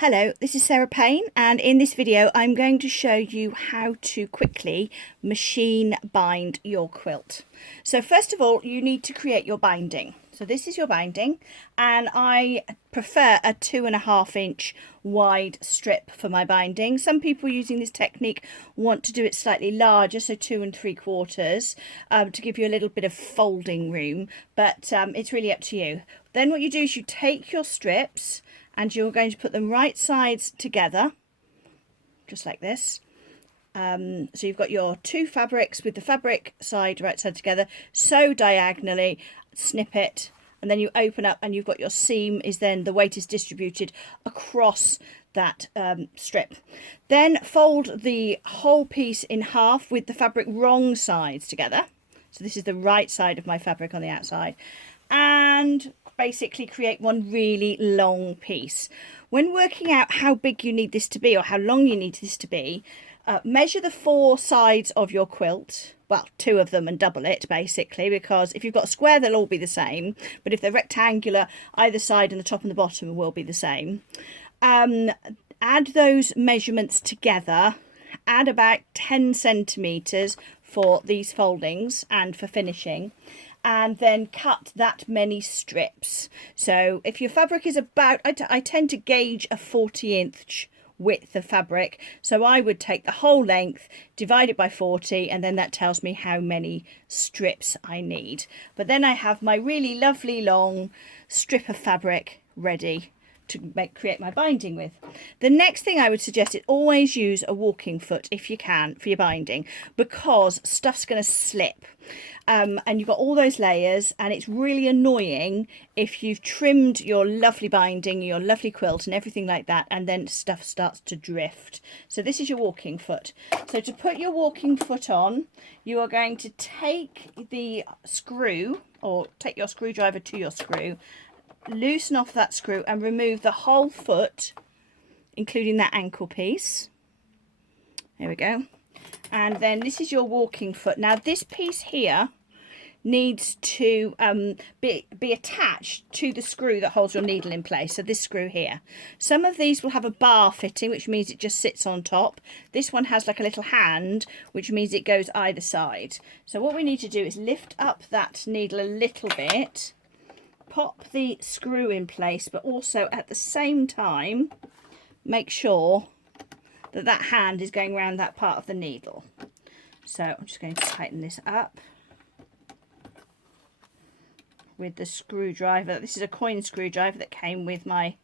Hello, this is Sarah Payne, and in this video I'm going to show you how to quickly machine bind your quilt. So first of all, you need to create your binding. So this is your binding, and I prefer a 2.5 inch wide strip for my binding. Some people using this technique want to do it slightly larger, so 2 3/4, to give you a little bit of folding room, but it's really up to you. Then what you do is you take your strips and you're going to put them right sides together, just like this. So you've got your two fabrics with the fabric side right side together, sew diagonally, snip it, and then you open up and you've got your seam is then the weight is distributed across that strip. Then fold the whole piece in half with the fabric wrong sides together. So this is the right side of my fabric on the outside, and basically create one really long piece. When working out how big you need this to be or how long you need this to be, measure the 4 sides of your quilt, well, 2 of them, and double it basically, because if you've got a square they'll all be the same, but if they're rectangular, either side and the top and the bottom will be the same. Add those measurements together, add about 10 centimeters for these foldings and for finishing, and then cut that many strips. So if your fabric is about, I tend to gauge a 40-inch width of fabric, so I would take the whole length, divide it by 40, and then that tells me how many strips I need. But then I have my really lovely long strip of fabric ready to create my binding with. The next thing I would suggest is always use a walking foot if you can for your binding, because stuff's going to slip, and you've got all those layers, and it's really annoying if you've trimmed your lovely binding, your lovely quilt and everything like that, and then stuff starts to drift. So this is your walking foot. So to put your walking foot on, you are going to take the screw, or take your screwdriver to your screw, loosen off that screw and remove the whole foot, including that ankle piece. There we go. And then this is your walking foot. Now this piece here needs to be attached to the screw that holds your needle in place, so this screw here. Some of these will have a bar fitting, which means it just sits on top. This one has like a little hand, which means it goes either side. So what we need to do is lift up that needle a little bit, pop the screw in place, but also at the same time make sure that that hand is going around that part of the needle. So I'm just going to tighten this up with the screwdriver. This is a coin screwdriver that came with my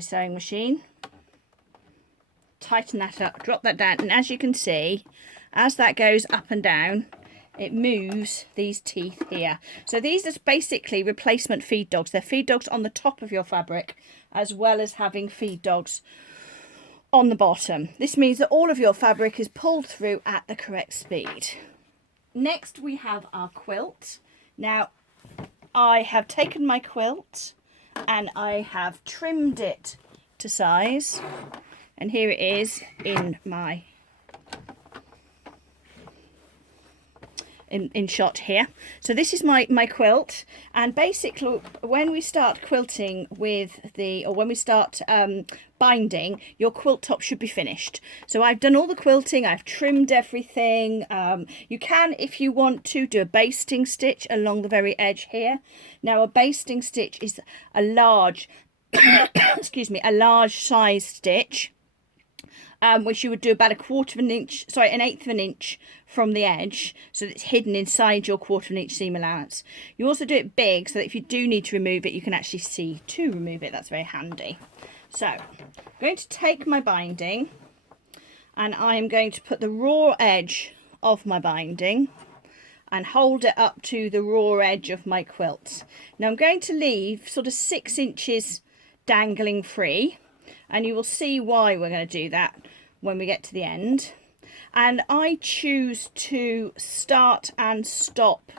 sewing machine. Tighten that up, drop that down, and as you can see, as that goes up and down, it moves these teeth here. So these are basically replacement feed dogs. They're feed dogs on the top of your fabric, as well as having feed dogs on the bottom. This means that all of your fabric is pulled through at the correct speed. Next we have our quilt. Now I have taken my quilt and I have trimmed it to size, and here it is in my in shot here. So this is my quilt, and basically when we start quilting with when we start binding, your quilt top should be finished. So I've done all the quilting, I've trimmed everything. You can, if you want to, do a basting stitch along the very edge here. Now a basting stitch is a large excuse me, a large size stitch, which you would do about an 1/8 of an inch from the edge, so that it's hidden inside your 1/4 of an inch seam allowance. You also do it big, so that if you do need to remove it, you can actually see to remove it. That's very handy. So I'm going to take my binding, and I am going to put the raw edge of my binding and hold it up to the raw edge of my quilt. Now I'm going to leave sort of 6 inches dangling free, and you will see why we're going to do that when we get to the end. And I choose to start and stop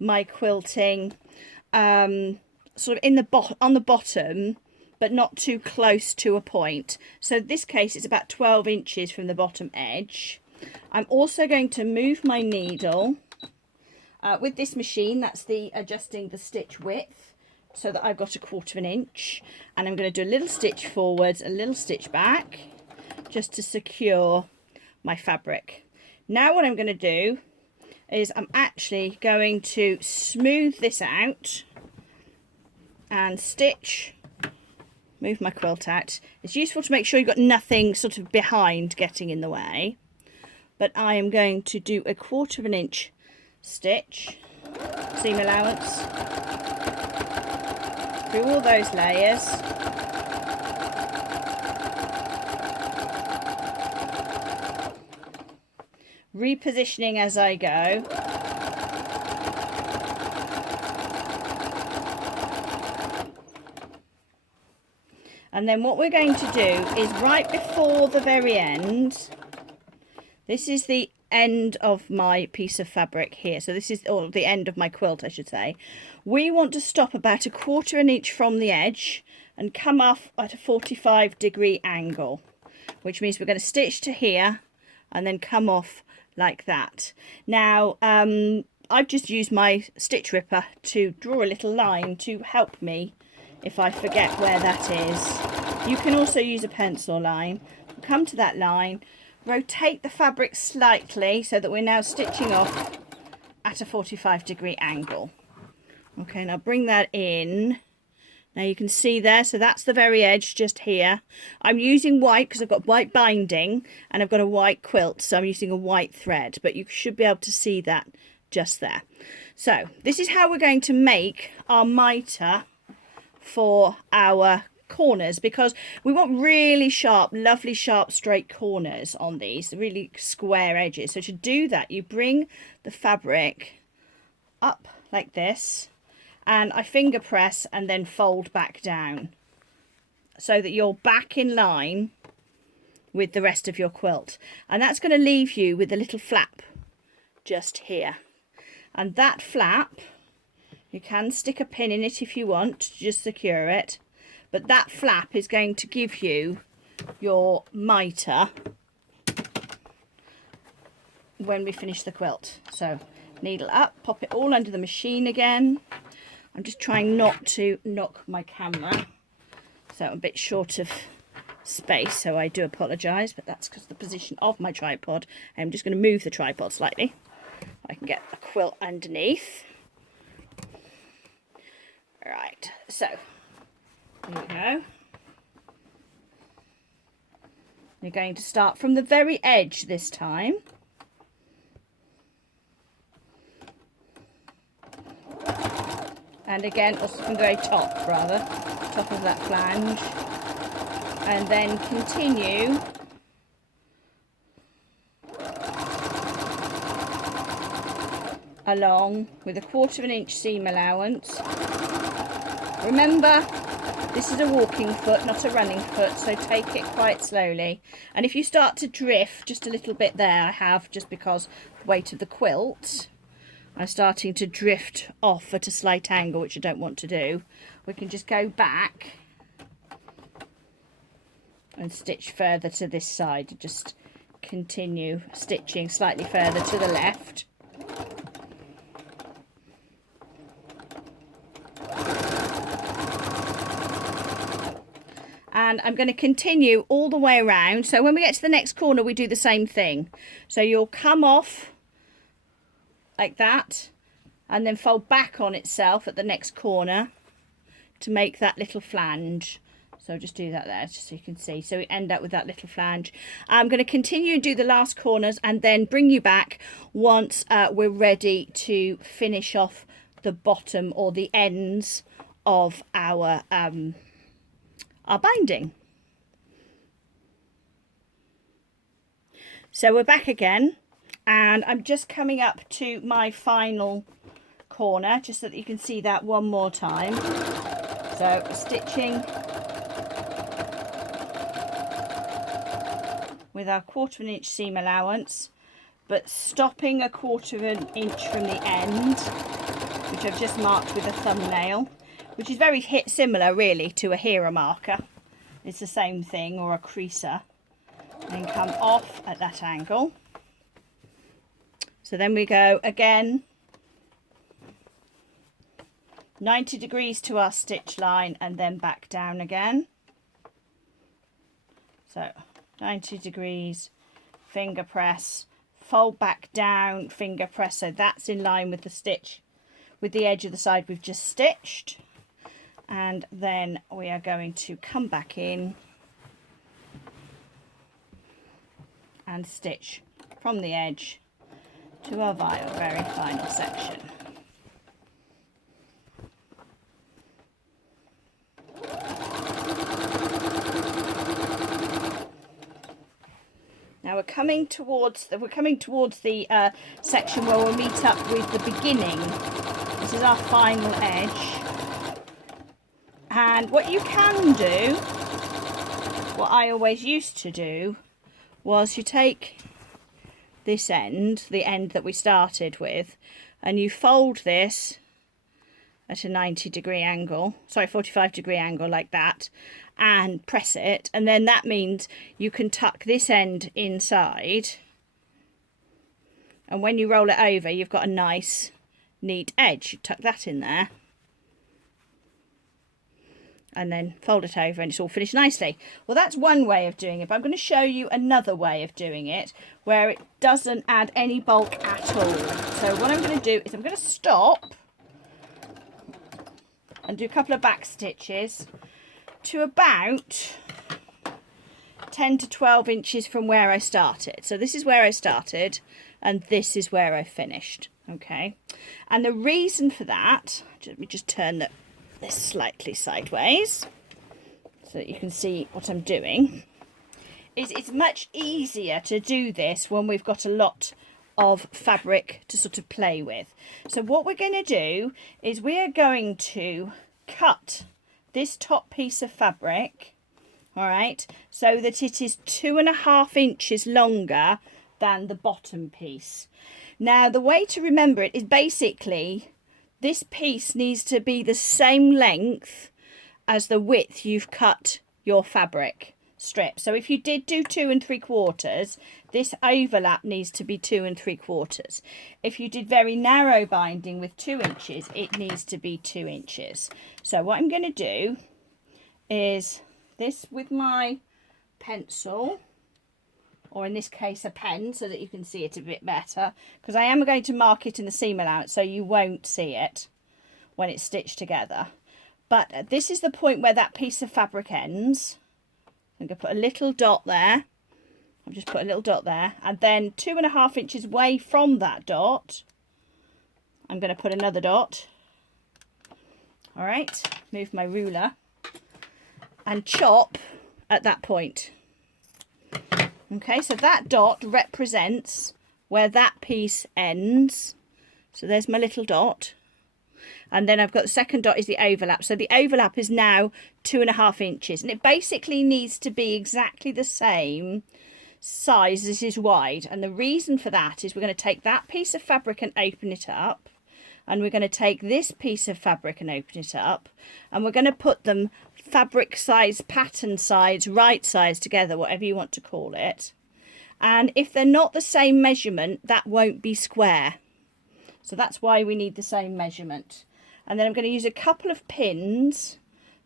my quilting sort of on the bottom, but not too close to a point. So in this case it's about 12 inches from the bottom edge. I'm also going to move my needle with this machine, that's the adjusting the stitch width, so that I've got a 1/4 inch, and I'm going to do a little stitch forwards, a little stitch back, just to secure my fabric. Now what I'm going to do is I'm actually going to smooth this out and stitch, move my quilt out. It's useful to make sure you've got nothing sort of behind getting in the way, but I am going to do a 1/4 inch stitch, seam allowance, through all those layers. Repositioning as I go. And then what we're going to do is right before the very end, this is the end of my piece of fabric here. So this is or the end of my quilt, I should say. We want to stop about a 1/4 inch from the edge and come off at a 45-degree angle, which means we're going to stitch to here and then come off like that. Now, I've just used my stitch ripper to draw a little line to help me if I forget where that is. You can also use a pencil line. Come to that line, rotate the fabric slightly so that we're now stitching off at a 45-degree angle. Okay, now bring that in. Now you can see there, so that's the very edge just here. I'm using white because I've got white binding and I've got a white quilt, so I'm using a white thread, but you should be able to see that just there. So this is how we're going to make our mitre for our corners, because we want really sharp, lovely sharp straight corners on these, really square edges. So to do that, you bring the fabric up like this, and I finger press and then fold back down so that you're back in line with the rest of your quilt. And that's going to leave you with a little flap just here. And that flap, you can stick a pin in it if you want to just secure it, but that flap is going to give you your mitre when we finish the quilt. So needle up, pop it all under the machine again. I'm just trying not to knock my camera, so I'm a bit short of space, so I do apologise, but that's because of the position of my tripod. I'm just going to move the tripod slightly. I can get a quilt underneath. Right, so here we go. You're going to start from the very edge this time. And again, also from the very top, rather, top of that flange. And then continue along with a 1/4 inch seam allowance. Remember, this is a walking foot, not a running foot, so take it quite slowly. And if you start to drift just a little bit there, I have, just because the weight of the quilt, I'm starting to drift off at a slight angle, which I don't want to do. We can just go back and stitch further to this side. Just continue stitching slightly further to the left. And I'm going to continue all the way around. So when we get to the next corner, we do the same thing. So you'll come off like that and then fold back on itself at the next corner to make that little flange. So just do that there, just so you can see. So we end up with that little flange. I'm going to continue and do the last corners and then bring you back once we're ready to finish off the bottom or the ends of our binding. So we're back again, and I'm just coming up to my final corner just so that you can see that one more time. So stitching with our 1/4 inch seam allowance, but stopping a 1/4 inch from the end, which I've just marked with a thumbnail, which is very similar really to a hero marker. It's the same thing, or a creaser. Then come off at that angle. So then we go again, 90 degrees to our stitch line and then back down again. So 90 degrees, finger press, fold back down, finger press, so that's in line with the stitch, with the edge of the side we've just stitched. And then we are going to come back in and stitch from the edge to our very final section. Now we're coming towards the section where we'll meet up with the beginning. This is our final edge. And what you can do, what I always used to do, was you take this end, the end that we started with, and you fold this at a 90-degree angle, sorry, 45-degree angle like that, and press it, and then that means you can tuck this end inside, and when you roll it over you've got a nice neat edge. You tuck that in there and then fold it over and it's all finished nicely. Well, that's one way of doing it, but I'm going to show you another way of doing it where it doesn't add any bulk at all. So what I'm going to do is I'm going to stop and do a couple of back stitches to about 10 to 12 inches from where I started. So this is where I started and this is where I finished. Okay, and the reason for that, let me just turn this slightly sideways so that you can see what I'm doing, is it's much easier to do this when we've got a lot of fabric to sort of play with. So what we're going to do is we are going to cut this top piece of fabric, all right, so that it is 2.5 inches longer than the bottom piece. Now the way to remember it is basically this piece needs to be the same length as the width you've cut your fabric strip. So if you did do 2 3/4, this overlap needs to be 2 3/4. If you did very narrow binding with 2 inches, it needs to be 2 inches. So what I'm going to do is this with my pencil, or in this case a pen, so that you can see it a bit better, because I am going to mark it in the seam allowance so you won't see it when it's stitched together. But this is the point where that piece of fabric ends. I'm going to put a little dot there. I'll just put a little dot there, and then 2.5 inches away from that dot I'm going to put another dot. All right, move my ruler and chop at that point. Okay, so that dot represents where that piece ends. So there's my little dot. And then I've got the second dot is the overlap. So the overlap is now 2.5 inches. And it basically needs to be exactly the same size as this is wide. And the reason for that is we're going to take that piece of fabric and open it up. And we're going to take this piece of fabric and open it up. And we're going to put them fabric size, pattern size, right size together, whatever you want to call it. And if they're not the same measurement, that won't be square. So that's why we need the same measurement. And then I'm going to use a couple of pins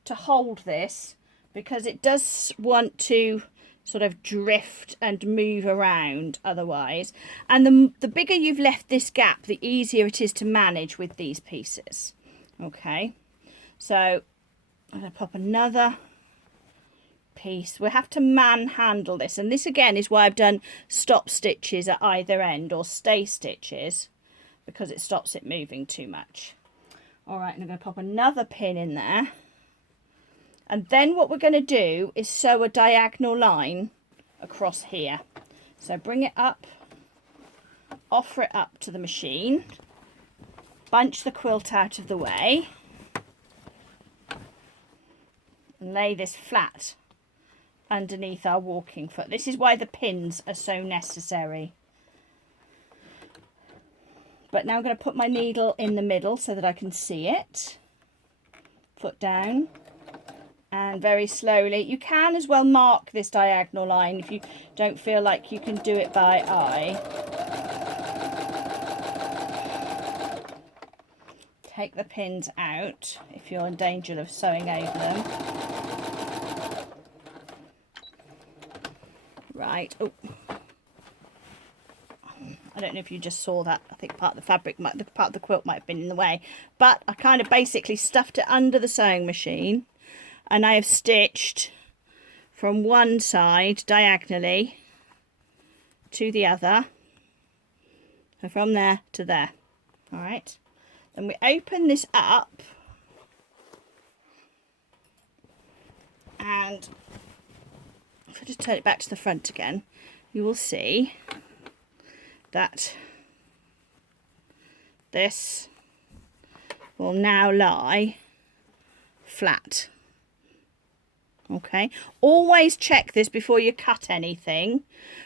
to hold this, because it does want to sort of drift and move around otherwise. And the bigger you've left this gap, the easier it is to manage with these pieces. Okay, so I'm going to pop another piece. We'll have to manhandle this, and this again is why I've done stop stitches at either end, or stay stitches, because it stops it moving too much. All right, and I'm going to pop another pin in there, and then what we're going to do is sew a diagonal line across here. So bring it up, offer it up to the machine, bunch the quilt out of the way, and lay this flat underneath our walking foot. This is why the pins are so necessary. But now I'm going to put my needle in the middle so that I can see it. Foot down. And very slowly, you can as well mark this diagonal line if you don't feel like you can do it by eye. take the pins out if you're in danger of sewing over them. Right. Oh, I don't know if you just saw that. I think part of the fabric, part of the quilt might have been in the way. But I kind of basically stuffed it under the sewing machine, and I have stitched from one side diagonally to the other. So from there to there. All right. Then we open this up, and if I just turn it back to the front again, you will see that this will now lie flat. Okay, always check this before you cut anything,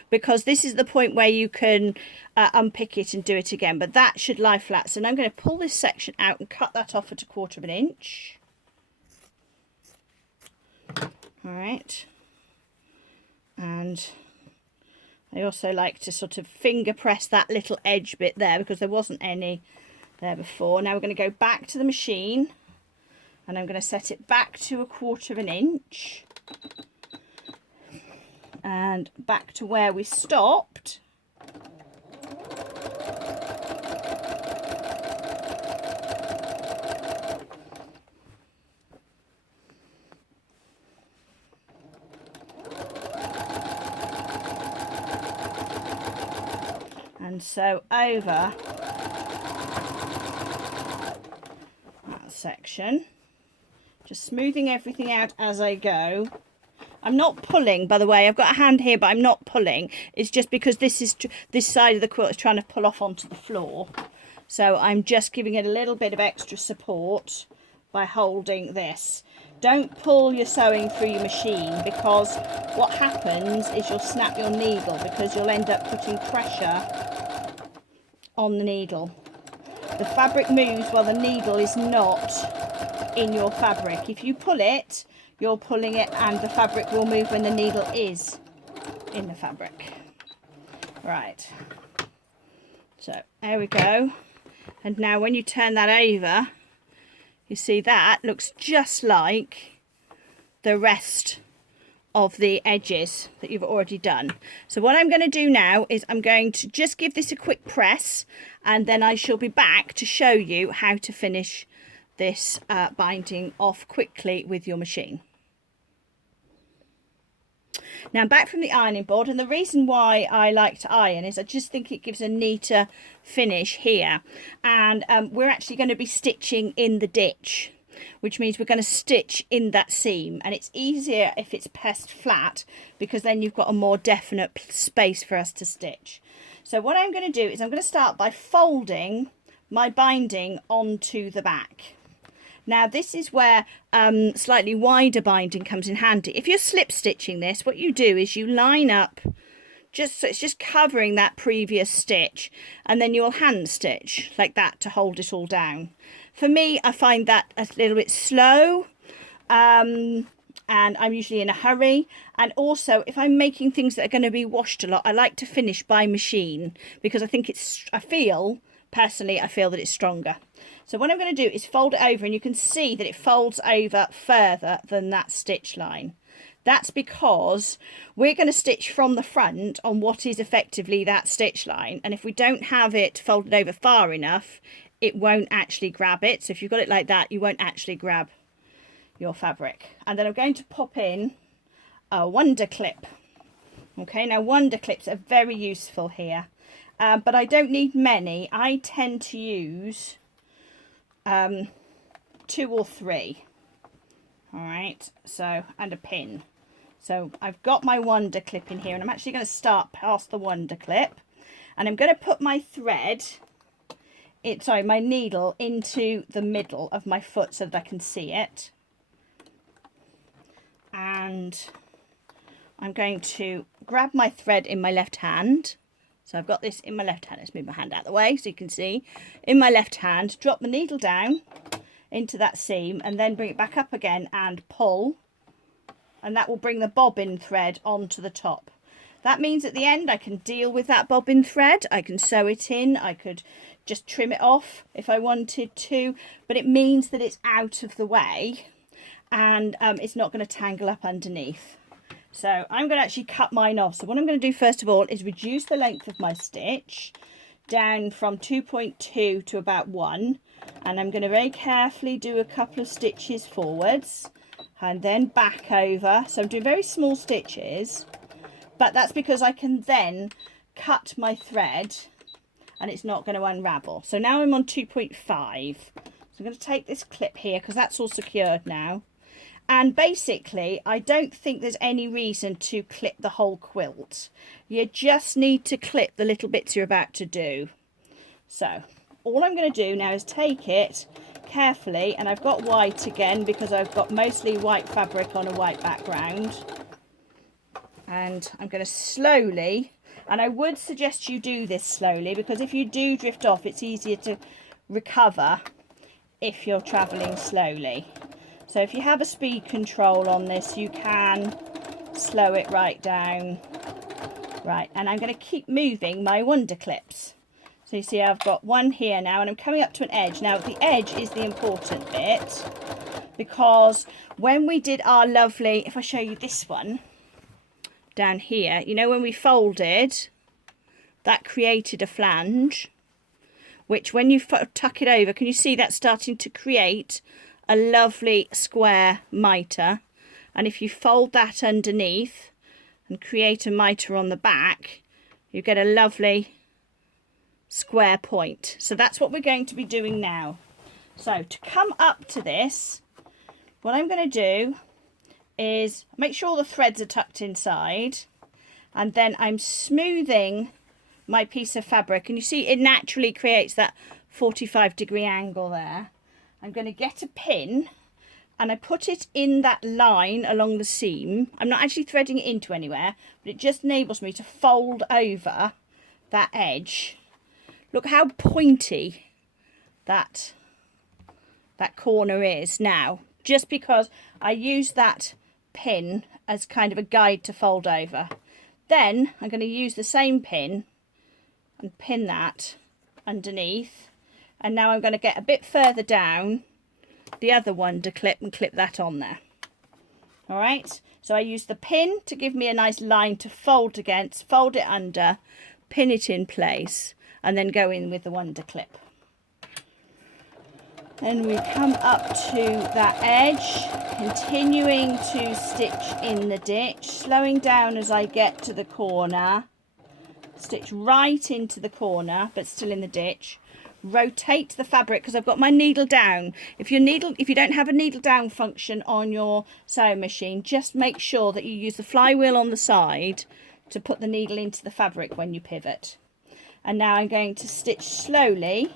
because this is the point where you can unpick it and do it again, but that should lie flat. So now I'm going to pull this section out and cut that off at 1/4 inch. All right, and I also like to sort of finger press that little edge bit there, because there wasn't any there before. Now we're going to go back to the machine, and I'm going to set it back to 1/4 inch and back to where we stopped. And so over that section, just smoothing everything out as I go. I'm not pulling, by the way. I've got a hand here, but I'm not pulling. It's just because this side of the quilt is trying to pull off onto the floor. So I'm just giving it a little bit of extra support by holding this. Don't pull your sewing through your machine, because what happens is you'll snap your needle, because you'll end up putting pressure on the needle. The fabric moves while the needle is not in your fabric. If you pull it, you're pulling it, and the fabric will move when the needle is in the fabric. Right, so there we go. And now when you turn that over, you see that looks just like the rest of the edges that you've already done. So what I'm going to do now is I'm going to just give this a quick press, and then I shall be back to show you how to finish this binding off quickly with your machine. Now I'm back from the ironing board, and the reason why I like to iron is I just think it gives a neater finish here. And we're actually going to be stitching in the ditch, which means we're going to stitch in that seam, and it's easier if it's pressed flat, because then you've got a more definite space for us to stitch. So what I'm going to do is I'm going to start by folding my binding onto the back. Now this is where slightly wider binding comes in handy. If you're slip stitching this, what you do is you line up just so it's just covering that previous stitch, and then you'll hand stitch like that to hold it all down. For me, I find that a little bit slow, and I'm usually in a hurry. And also, if I'm making things that are going to be washed a lot, I like to finish by machine, because I think personally I feel that it's stronger. So what I'm going to do is fold it over, and you can see that it folds over further than that stitch line. That's because we're going to stitch from the front on what is effectively that stitch line, and if we don't have it folded over far enough, it won't actually grab it. So if you've got it like that, you won't actually grab your fabric. And then I'm going to pop in a wonder clip. Okay, now wonder clips are very useful here, but I don't need many. I tend to use 2 or 3. All right, so, and a pin. So I've got my wonder clip in here, and I'm actually going to start past the wonder clip, and I'm going to put my thread, my needle into the middle of my foot so that I can see it. And I'm going to grab my thread in my left hand. So I've got this in my left hand. Let's move my hand out of the way so you can see. In my left hand, drop the needle down into that seam, and then bring it back up again and pull, and that will bring the bobbin thread onto the top. That means at the end I can deal with that bobbin thread. I can sew it in. I could just trim it off if I wanted to, but it means that it's out of the way and it's not going to tangle up underneath. So I'm going to actually cut mine off. So what I'm going to do first of all is reduce the length of my stitch down from 2.2 to about 1, and I'm going to very carefully do a couple of stitches forwards and then back over. So I'm doing very small stitches, but that's because I can then cut my thread and it's not going to unravel. So now I'm on 2.5. So I'm going to take this clip here because that's all secured now. And basically, I don't think there's any reason to clip the whole quilt. You just need to clip the little bits you're about to do. So all I'm going to do now is take it carefully, and I've got white again because I've got mostly white fabric on a white background. And I'm going to slowly, and I would suggest you do this slowly because if you do drift off, it's easier to recover if you're travelling slowly. So if you have a speed control on this, you can slow it right down. Right, and I'm going to keep moving my wonder clips. So you see I've got one here now, and I'm coming up to an edge. Now the edge is the important bit, because when we did our lovely, if I show you this one down here, you know when we folded, that created a flange, which when you tuck it over, can you see that starting to create a lovely square mitre? And if you fold that underneath and create a mitre on the back, you get a lovely square point. So that's what we're going to be doing now. So to come up to this, what I'm going to do is make sure all the threads are tucked inside, and then I'm smoothing my piece of fabric, and you see it naturally creates that 45-degree angle there. I'm going to get a pin and I put it in that line along the seam. I'm not actually threading it into anywhere, but it just enables me to fold over that edge. Look how pointy that corner is now, just because I use that pin as kind of a guide to fold over. Then I'm going to use the same pin and pin that underneath. And now I'm going to get a bit further down the other wonder clip and clip that on there. All right, so I use the pin to give me a nice line to fold against, fold it under, pin it in place, and then go in with the wonder clip. Then we come up to that edge, continuing to stitch in the ditch, slowing down as I get to the corner, stitch right into the corner but still in the ditch. Rotate the fabric because I've got my needle down. If you don't have a needle down function on your sewing machine, just make sure that you use the flywheel on the side to put the needle into the fabric when you pivot. And now I'm going to stitch slowly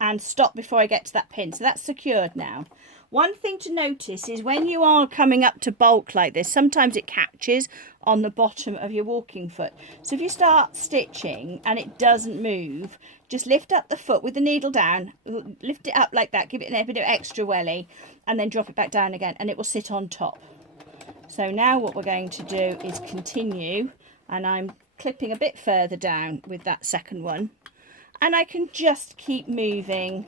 and stop before I get to that pin. So that's secured now. One thing to notice is when you are coming up to bulk like this, sometimes it catches on the bottom of your walking foot. So if you start stitching and it doesn't move, just lift up the foot with the needle down, lift it up like that, give it a bit of extra welly, and then drop it back down again, and it will sit on top. So now what we're going to do is continue, and I'm clipping a bit further down with that second one, and I can just keep moving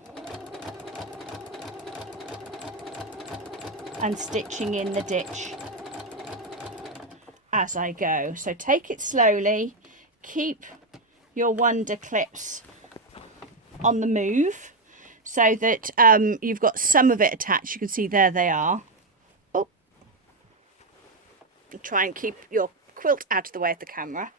and stitching in the ditch as I go. So take it slowly, keep your wonder clips on the move so that you've got some of it attached. You can see there they are. Oh, try and keep your quilt out of the way of the camera.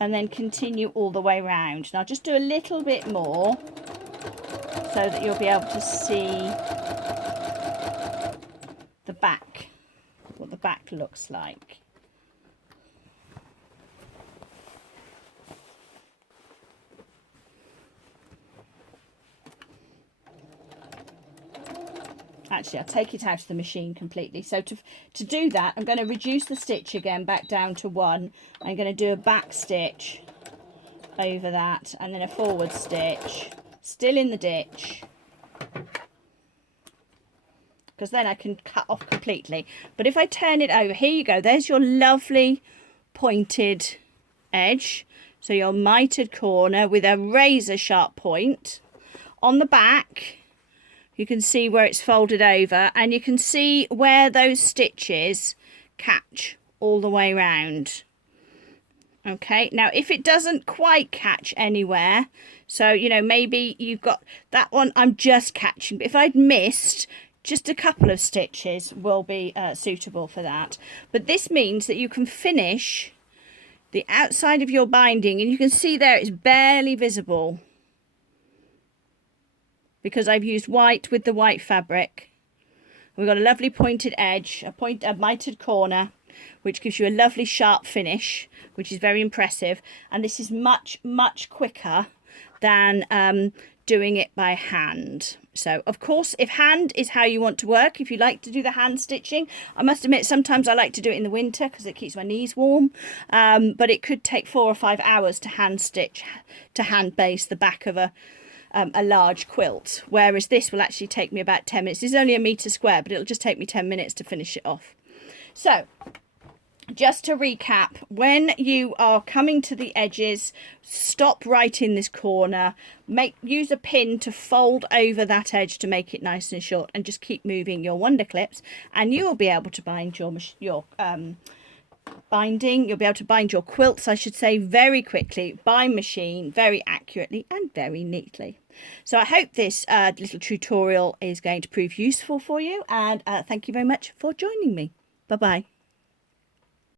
And then continue all the way round. Now just do a little bit more so that you'll be able to see the back, what the back looks like. Actually, I'll take it out of the machine completely. So to do that, I'm going to reduce the stitch again back down to 1. I'm going to do a back stitch over that, and then a forward stitch, still in the ditch, because then I can cut off completely. But if I turn it over, here you go, there's your lovely pointed edge. So your mitered corner with a razor sharp point. On the back, you can see where it's folded over, and you can see where those stitches catch all the way round. Okay, now if it doesn't quite catch anywhere, so you know, maybe you've got that one I'm just catching, but if I'd missed, just a couple of stitches will be suitable for that. But this means that you can finish the outside of your binding, and you can see there it's barely visible because I've used white with the white fabric. We've got a lovely pointed edge, a mitered corner, which gives you a lovely sharp finish, which is very impressive. And this is much, much quicker than doing it by hand. So of course, if hand is how you want to work, if you like to do the hand stitching, I must admit sometimes I like to do it in the winter because it keeps my knees warm, but it could take 4 or 5 hours to hand stitch, to hand base the back of a large quilt, whereas this will actually take me about 10 minutes. It's only a metre square, but it'll just take me 10 minutes to finish it off. So just to recap, when you are coming to the edges, stop right in this corner, use a pin to fold over that edge to make it nice and short, and just keep moving your wonder clips, and you will be able to bind your binding. You'll be able to bind your quilts, I should say, very quickly by machine, very accurately and very neatly. So I hope this little tutorial is going to prove useful for you, and thank you very much for joining me. Bye bye.